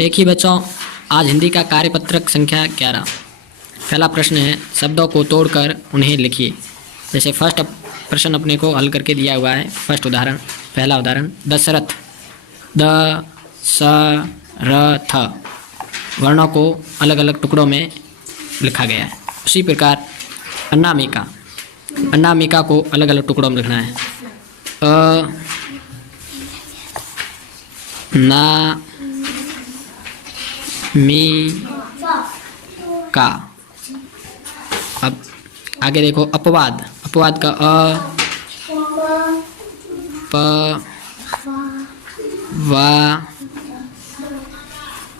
देखिए बच्चों, आज हिंदी का कार्यपत्रक संख्या 11। पहला प्रश्न है, शब्दों को तोड़कर उन्हें लिखिए। जैसे फर्स्ट प्रश्न अपने को हल करके दिया हुआ है। फर्स्ट उदाहरण, पहला उदाहरण, दशरथ, द स र थ वर्णों को अलग अलग टुकड़ों में लिखा गया है। उसी प्रकार अनामिका, अनामिका को अलग अलग टुकड़ों में लिखना है। अ ना मी का। अब आगे देखो, अपवाद, अपवाद का अ प वा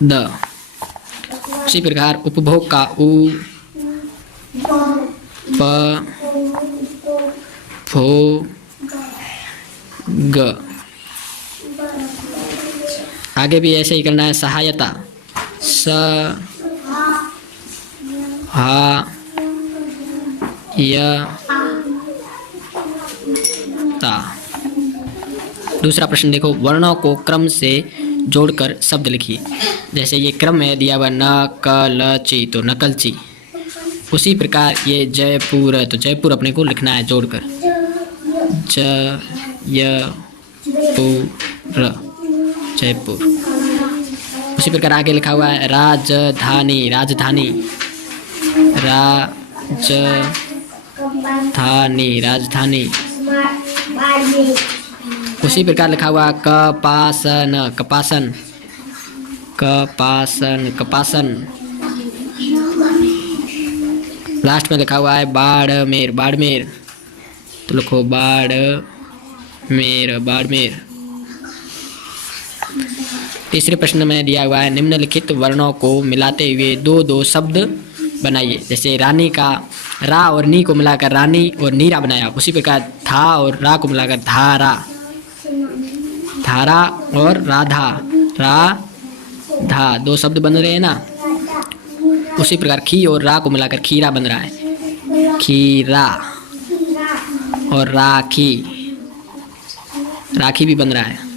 द। उसी प्रकार उपभोग का उ प भो ग। आगे भी ऐसे ही करना है। सहायता, स हा य ता। दूसरा प्रश्न देखो, वर्णों को क्रम से जोड़कर शब्द लिखिए। जैसे ये क्रम है दिया हुआ न क ल ची, तो नकलची। उसी प्रकार ये जयपुर है, तो जयपुर अपने को लिखना है जोड़कर, ज य पु र, जयपुर। उसी प्रकार आगे लिखा हुआ है राजधानी, राजधानी, राजधानी, राजधानी। उसी प्रकार लिखा हुआ कपासन, कपासन, कपासन, कपासन। लास्ट में लिखा हुआ है बाड़मेर, बाड़मेर, तो लिखो बाड़मेर, बाड़मेर। तीसरे प्रश्न में दिया हुआ है, निम्नलिखित वर्णों को मिलाते हुए दो दो शब्द बनाइए। जैसे रानी का रा और नी को मिलाकर रानी और नीरा बनाया। उसी प्रकार था और रा को मिलाकर धारा, धारा और राधा, राधा, दो शब्द बन रहे हैं ना। उसी प्रकार खी और रा को मिलाकर खीरा बन रहा है, खीरा। और राखी, राखी भी बन रहा है।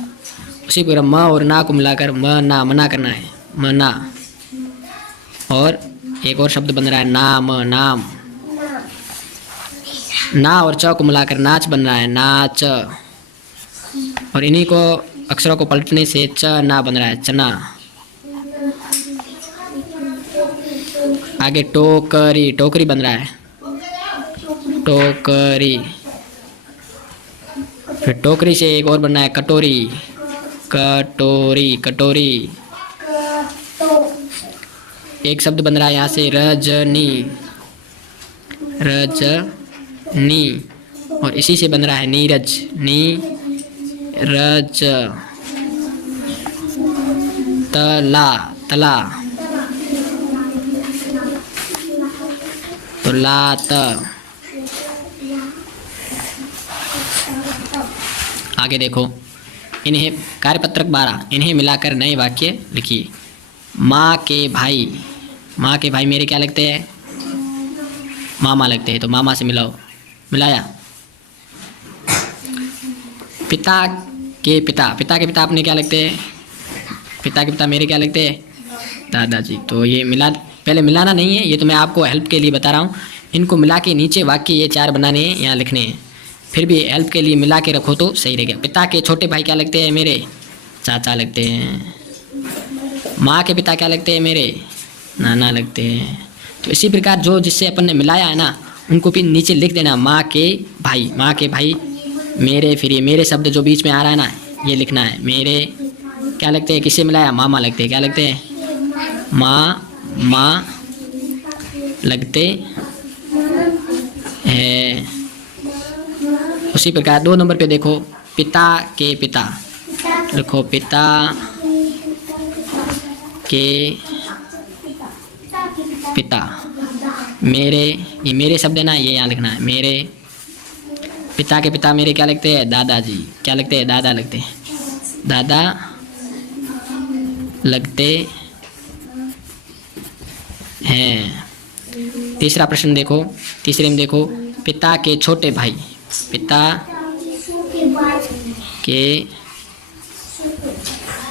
उसी प्रकार म और ना को मिलाकर मना, मना करना है, मना। और एक और शब्द बन रहा है नाम, नाम। ना और च को मिलाकर नाच बन रहा है, नाच। और इन्हीं को अक्षरों को पलटने से च ना बन रहा है, चना। आगे टोकरी, टोकरी बन रहा है, टोकरी। फिर टोकरी से एक और बनना है कटोरी, कटोरी, कटोरी। एक शब्द बन रहा है यहाँ से रजनी, रजनी। और इसी से बन रहा है नीरज, नीरज। तला, तला, तो लात। आगे देखो, इन्हें कार्यपत्रक 12, इन्हें मिलाकर नए वाक्य लिखिए। माँ के भाई, माँ के भाई मेरे क्या लगते हैं? मामा लगते हैं, तो मामा से मिलाओ, मिलाया। पिता के पिता, पिता के पिता अपने क्या लगते हैं? पिता के पिता मेरे क्या लगते हैं? दादाजी। तो ये मिला, पहले मिलाना नहीं है, ये तो मैं आपको हेल्प के लिए बता रहा हूँ। इनको मिला के नीचे वाक्य ये 4 बनाने हैं, यहाँ लिखने हैं। फिर भी हेल्प के लिए मिला के रखो तो सही रहेगा। पिता के छोटे भाई क्या लगते हैं मेरे? चाचा लगते हैं। माँ के पिता क्या लगते हैं मेरे? नाना लगते हैं। तो इसी प्रकार जो जिससे अपन ने मिलाया है ना, उनको भी नीचे लिख देना, माँ के भाई, माँ के भाई मेरे। फिर ये मेरे शब्द जो बीच में आ रहा है ना, ये लिखना है। मेरे क्या लगते हैं, किससे मिलाया? मामा लगते हैं। क्या लगते हैं? माँ, माँ लगते हैं। उसी प्रकार 2 नंबर पे देखो, पिता के पिता, लिखो पिता के पिता मेरे, ये मेरे शब्द है ना, ये यहाँ लिखना है, मेरे। पिता के पिता मेरे क्या लगते हैं? दादाजी। क्या लगते हैं? दादा लगते हैं, दादा लगते हैं। तीसरा प्रश्न देखो, तीसरे में देखो, पिता के छोटे भाई, पिता के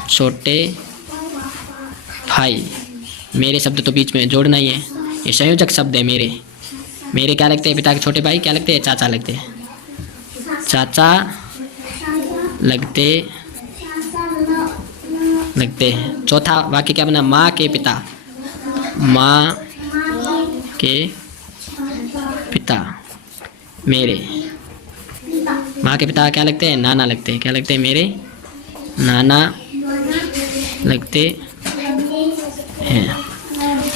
छोटे भाई। मेरे शब्द तो बीच में जोड़ना ही है, ये संयोजक शब्द है। मेरे, मेरे क्या लगते हैं? पिता के छोटे भाई क्या लगते हैं? चाचा लगते हैं। चाचा लगते हैं। चौथा वाक्य क्या बना? माँ के पिता, माँ के पिता मेरे। माँ के पिता क्या लगते हैं? नाना लगते हैं। क्या लगते हैं? मेरे नाना लगते हैं।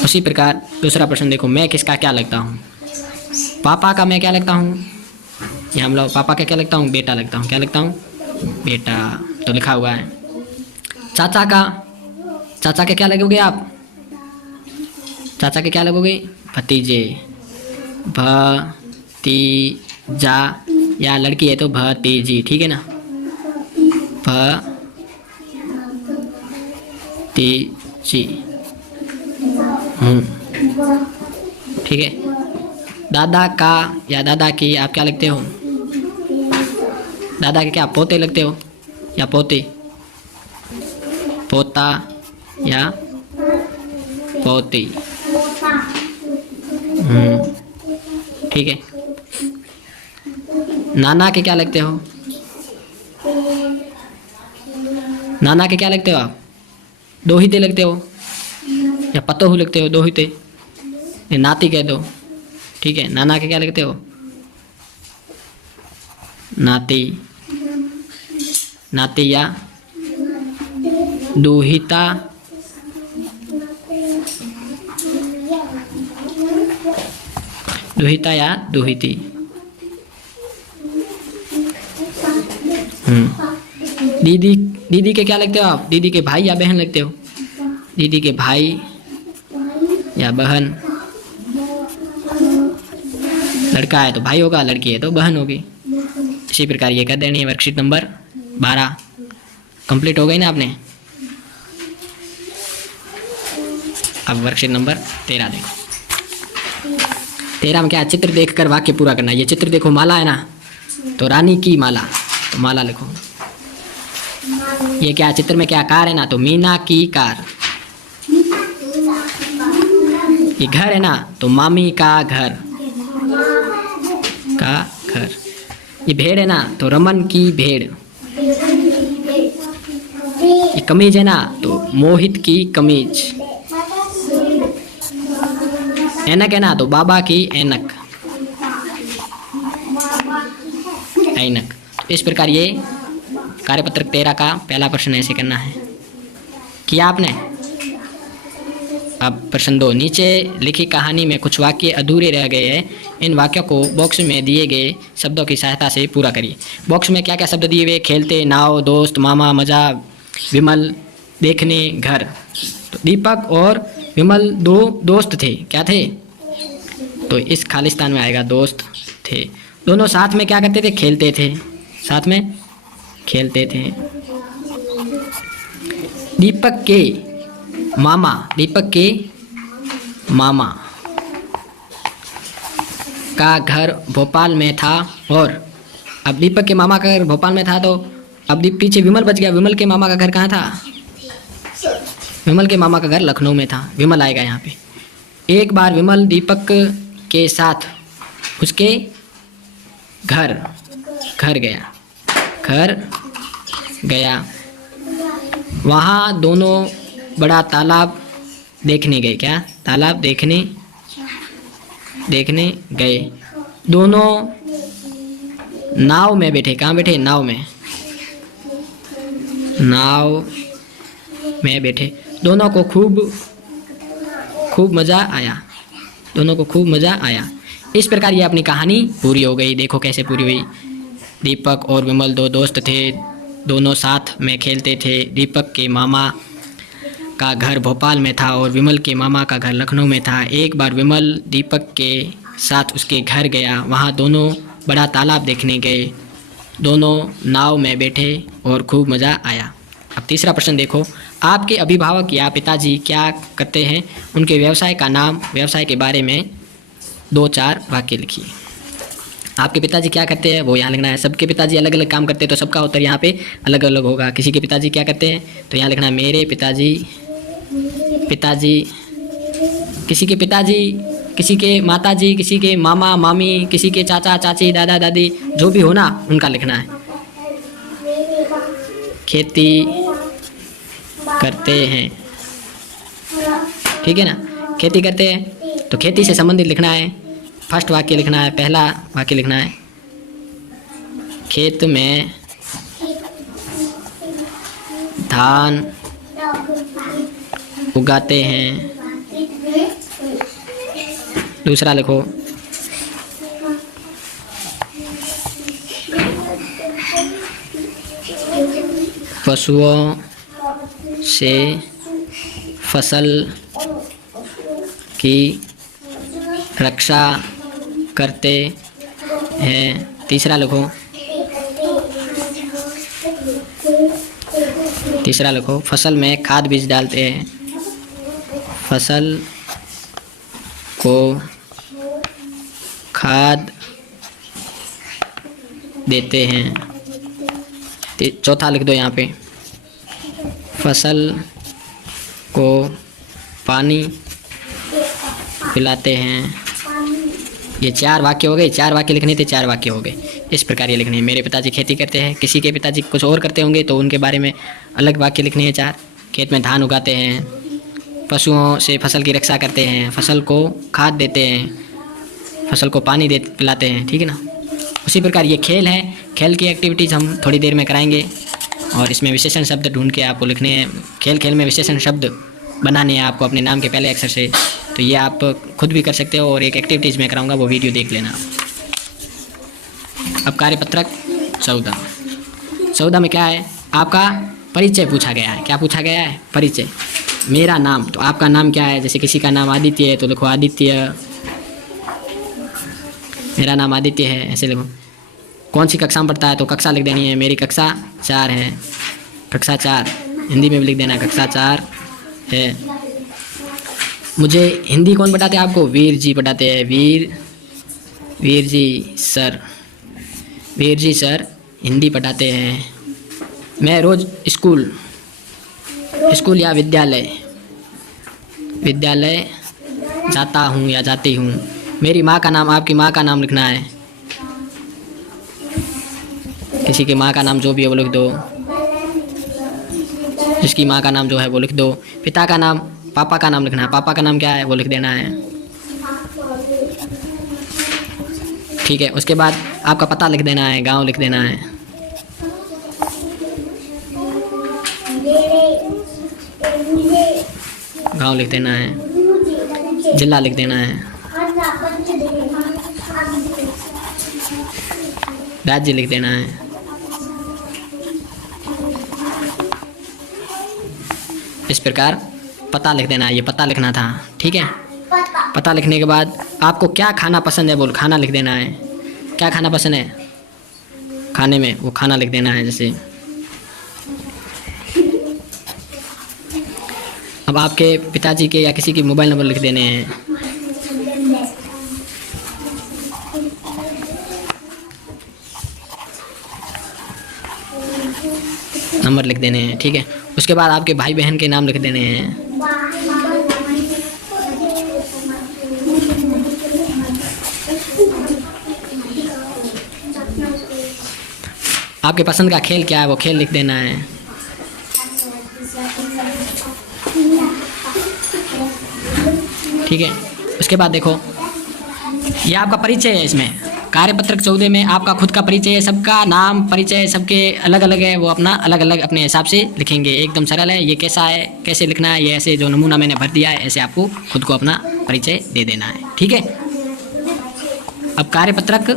उसी प्रकार दूसरा प्रश्न देखो, मैं किसका क्या लगता हूँ? पापा का मैं क्या लगता हूँ? ये हम लोग पापा का क्या लगता हूँ? बेटा लगता हूँ। क्या लगता हूँ? बेटा। तो लिखा हुआ है। चाचा का, चाचा के क्या लगोगे आप? चाचा के क्या लगोगे? भतीजे, भतीजा, या लड़की है तो भतीजी, ठीक है ना? भतीजी हूँ, ठीक है। दादा का या दादा की आप क्या लगते हो? दादा के क्या पोते लगते हो या पोती? पोता या पोती, ठीक है। नाना के क्या लगते हो? नाना के क्या लगते हो आप? दोहिते लगते हो या पतोहू लगते हो? दोहिते, नाती कह दो, ठीक है। नाना के क्या लगते हो? नाती, नाती या दुहिता, दुहिता या दुहिती। दीदी, दीदी के क्या लगते हो आप? दीदी के भाई या बहन लगते हो? दीदी के भाई या बहन। लड़का है तो भाई होगा, लड़की है तो बहन होगी। इसी प्रकार ये कर देनी है। वर्कशीट नंबर 12 कंप्लीट हो गई ना आपने? अब वर्कशीट नंबर 13 देखो। 13 में क्या? चित्र देखकर वाक्य पूरा करना। ये चित्र देखो, माला है ना, तो रानी की माला, तो माला लिखो। ये क्या चित्र में क्या? कार है ना, तो मीना की कार। ये घर है ना, तो मामी का घर, का घर। ये भेड़ है ना, तो रमन की भेड़। ये कमीज है ना, तो मोहित की कमीज। ऐनक है ना, तो बाबा की ऐनक, ऐनक। इस प्रकार ये कार्यपत्रक 13 का पहला प्रश्न ऐसे करना है। किया आपने? अब प्रश्न 2, नीचे लिखी कहानी में कुछ वाक्य अधूरे रह गए हैं। इन वाक्यों को बॉक्स में दिए गए शब्दों की सहायता से पूरा करिए। बॉक्स में क्या क्या शब्द दिए हुए? खेलते, नाव, दोस्त, मामा, मजा, विमल, देखने, घर। तो दीपक और विमल दो दोस्त थे। क्या थे? तो इस खालिस्तान में आएगा दोस्त थे। दोनों साथ में क्या करते थे? खेलते थे, साथ में खेलते थे। दीपक के मामा, दीपक के मामा का घर भोपाल में था। और अब दीपक के मामा का घर भोपाल में था, तो अब पीछे विमल बच गया। विमल के मामा का घर कहाँ था? विमल के मामा का घर लखनऊ में था। विमल आएगा यहाँ पे। एक बार विमल दीपक के साथ उसके घर गया। वहाँ दोनों बड़ा तालाब देखने गए। क्या? तालाब देखने गए। दोनों नाव में बैठे। कहाँ बैठे? नाव में बैठे। दोनों को खूब मज़ा आया। इस प्रकार ये अपनी कहानी पूरी हो गई। देखो कैसे पूरी हुई। दीपक और विमल दो दोस्त थे, दोनों साथ में खेलते थे। दीपक के मामा का घर भोपाल में था और विमल के मामा का घर लखनऊ में था। एक बार विमल दीपक के साथ उसके घर गया। वहाँ दोनों बड़ा तालाब देखने गए। दोनों नाव में बैठे और खूब मज़ा आया। अब तीसरा प्रश्न देखो। आपके अभिभावक या पिताजी क्या करते हैं? उनके व्यवसाय का नाम, व्यवसाय के बारे में 2-4 वाक्य लिखिए। आपके पिताजी क्या करते हैं वो यहाँ लिखना है। सबके पिताजी अलग अलग काम करते हैं तो सबका उत्तर यहाँ पे अलग अलग होगा। किसी के पिताजी क्या करते हैं तो यहाँ लिखना है मेरे पिताजी पिताजी, किसी के पिताजी, किसी के माताजी, किसी के मामा मामी, किसी के चाचा चाची, दादा दादी, जो भी हो ना उनका लिखना है। खेती करते हैं, ठीक है ना, खेती करते हैं तो खेती से संबंधित लिखना है। फर्स्ट वाक्य लिखना है, पहला वाक्य लिखना है। खेत में धान उगाते हैं। दूसरा लिखो, पशुओं से फसल की रक्षा करते हैं। तीसरा लिखो, तीसरा लिखो, फसल में खाद बीज डालते हैं। फसल को खाद देते हैं। चौथा लिख दो यहाँ पे, फसल को पानी पिलाते हैं। ये 4 वाक्य हो गए। 4 वाक्य लिखने थे, 4 वाक्य हो गए। इस प्रकार ये लिखने हैं। मेरे पिताजी खेती करते हैं, किसी के पिताजी कुछ और करते होंगे तो उनके बारे में अलग वाक्य लिखने हैं 4। खेत में धान उगाते हैं, पशुओं से फसल की रक्षा करते हैं, फसल को खाद देते हैं, फसल को पानी दे पिलाते हैं, ठीक है ना। उसी प्रकार ये खेल है। खेल की एक्टिविटीज़ हम थोड़ी देर में कराएंगे और इसमें विशेषण शब्द ढूंढ के आपको लिखने हैं। खेल में विशेषण शब्द बनाने हैं आपको अपने नाम के पहले अक्षर से। तो ये आप खुद भी कर सकते हो और एक एक्टिविटीज़ में कराऊंगा, वो वीडियो देख लेना। अब कार्यपत्रक 14 में क्या है, आपका परिचय पूछा गया है। क्या पूछा गया है? परिचय। मेरा नाम, तो आपका नाम क्या है? जैसे किसी का नाम आदित्य है तो लिखो आदित्य, मेरा नाम आदित्य है, ऐसे लिखो। कौन सी कक्षा में पढ़ता है तो कक्षा लिख देनी है। मेरी कक्षा 4 है, कक्षा 4 हिंदी में भी लिख देना, कक्षा 4 है। मुझे हिंदी कौन पढ़ाते हैं आपको? वीर जी पढ़ाते हैं। वीर जी सर हिंदी पढ़ाते हैं। मैं रोज़ स्कूल या विद्यालय जाता हूँ या जाती हूँ। मेरी माँ का नाम, आपकी माँ का नाम लिखना है। किसी की माँ का नाम जो भी है वो लिख दो, जिसकी माँ का नाम जो है वो लिख दो। पिता का नाम, पापा का नाम लिखना है। पापा का नाम क्या है वो लिख देना है, ठीक है। उसके बाद आपका पता लिख देना है, गांव लिख देना है, गांव लिख देना है, जिला लिख देना है, राज्य लिख देना है। इस प्रकार पता लिख देना है। ये पता लिखना था, ठीक है। पता लिखने के बाद आपको क्या खाना पसंद है बोल, खाना लिख देना है। क्या खाना पसंद है खाने में, वो खाना लिख देना है। जैसे अब आपके पिताजी के या किसी की मोबाइल नंबर लिख देने हैं। नंबर लिख देने हैं, ठीक है। उसके बाद आपके भाई बहन के नाम लिख देने हैं। आपके पसंद का खेल क्या है वो खेल लिख देना है। ठीक है। उसके बाद देखो ये आपका परिचय है। इसमें कार्यपत्रक 14 में आपका खुद का परिचय है। सबका नाम परिचय सबके अलग अलग है, वो अपना अलग अलग अपने हिसाब से लिखेंगे। एकदम सरल है। ये कैसा है, कैसे लिखना है, ये ऐसे जो नमूना मैंने भर दिया है ऐसे आपको खुद को अपना परिचय दे देना है, ठीक है। अब कार्यपत्रक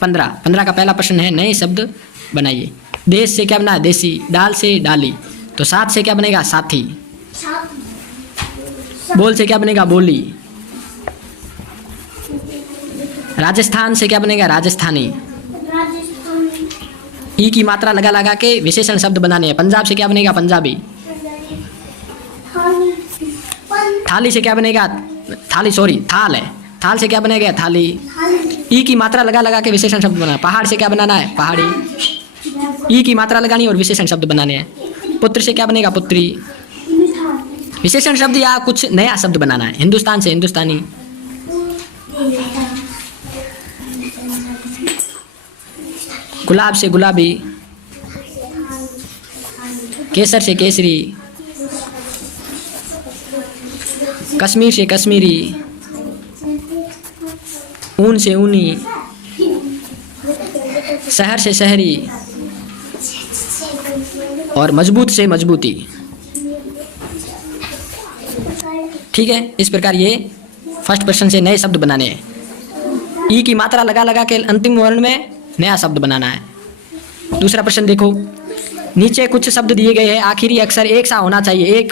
15 का पहला प्रश्न है, नए शब्द बनाइए। देश से क्या बना? देसी। डाल से डाली। तो साथ से क्या बनेगा? साथी। बोल से क्या बनेगा? बोली। राजस्थान से क्या बनेगा? राजस्थानी। ई की मात्रा लगा लगा के विशेषण शब्द बनाने हैं। पंजाब से क्या बनेगा? पंजाबी। थाली से क्या बनेगा? थाली, सॉरी थाल है। थाल से क्या बनेगा? थाली। ई की मात्रा लगा लगा के विशेषण शब्द बनाना। पहाड़ से क्या बनाना है? पहाड़ी। ई की मात्रा लगानी और विशेषण शब्द बनाने हैं। पुत्र से क्या बनेगा? पुत्री। विशेषण शब्द या कुछ नया शब्द बनाना है। हिंदुस्तान से हिंदुस्तानी, गुलाब से गुलाबी, केसर से केसरी, कश्मीर से कश्मीरी, ऊन से ऊनी, शहर से शहरी और मजबूत से मजबूती। ठीक है, इस प्रकार ये फर्स्ट पर्सन से नए शब्द बनाने हैं। ई की मात्रा लगा लगा के अंतिम वर्ण में नया शब्द बनाना है। दूसरा प्रश्न देखो, नीचे कुछ शब्द दिए गए हैं, आखिरी अक्षर एक सा होना चाहिए।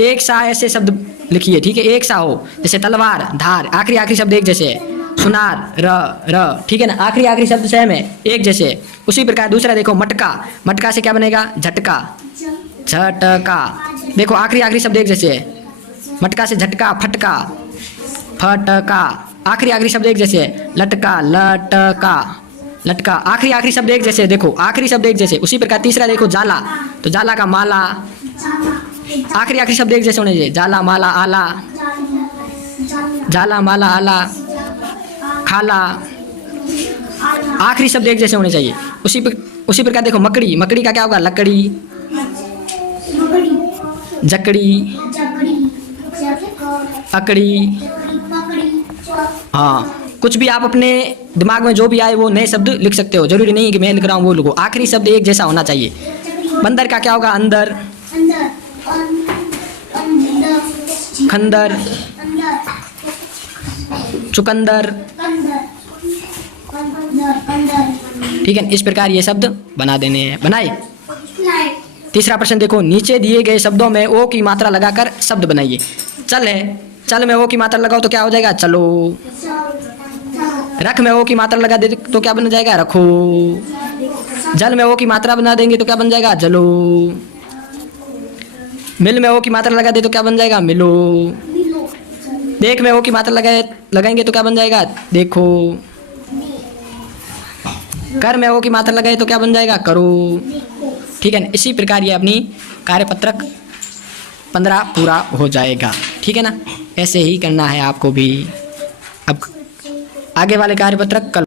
एक सा ऐसे शब्द लिखिए। ठीक है, एक सा हो, जैसे तलवार, धार, आखिरी शब्द एक जैसे है। सुनार, र, ठीक है ना, आखिरी शब्द सेम है, एक जैसे। उसी प्रकार दूसरा देखो, मटका, मटका से क्या बनेगा? झटका, झटका। देखो आखिरी शब्द एक जैसे है। मटका से झटका, फटका, फटका। आखिरी शब्द एक जैसे है। लटका, लटका, लटका। आखिरी शब्द एक जैसे है। देखो आखिरी शब्द एक जैसे। उसी प्रकार तीसरा देखो, जाला, तो जाला का माला। आखिरी शब्द एक जैसे होने चाहिए। जाला, माला, आला, जाला, माला, आला, खाला। आखिरी शब्द एक जैसे होने चाहिए। उसी प्रकार देखो, मकड़ी, मकड़ी का क्या होगा? लकड़ी, जकड़ी, अकड़ी। हाँ, कुछ भी आप अपने दिमाग में जो भी आए वो नए शब्द लिख सकते हो, जरूरी नहीं कि मैं लिख रहा हूँ वो लिखो। आखिरी शब्द एक जैसा होना चाहिए। बंदर का क्या होगा? अंदर, खंदर, चुकंदर। ठीक है, इस प्रकार ये शब्द बना देने हैं। बनाए। तीसरा प्रश्न देखो, नीचे दिए गए शब्दों में ओ की मात्रा लगाकर शब्द बनाइए। चल है, चल में ओ की मात्रा लगाओ तो क्या हो जाएगा? चलो। रख में ओ की मात्रा लगा दे तो क्या बन जाएगा? रखो। जल में ओ की मात्रा बना देंगे तो क्या बन जाएगा? जलो। मिल में ओ की मात्रा लगा दे तो क्या बन जाएगा? मिलो। देख में ओ की मात्रा लगाएंगे तो क्या बन जाएगा? देखो। कर में ओ की मात्रा लगाए तो क्या बन जाएगा? करो। ठीक है ना, इसी प्रकार ये अपनी कार्यपत्रक 15 पूरा हो जाएगा। ठीक है ना, ऐसे ही करना है आपको भी। अब आगे वाले कार्यपत्रक कल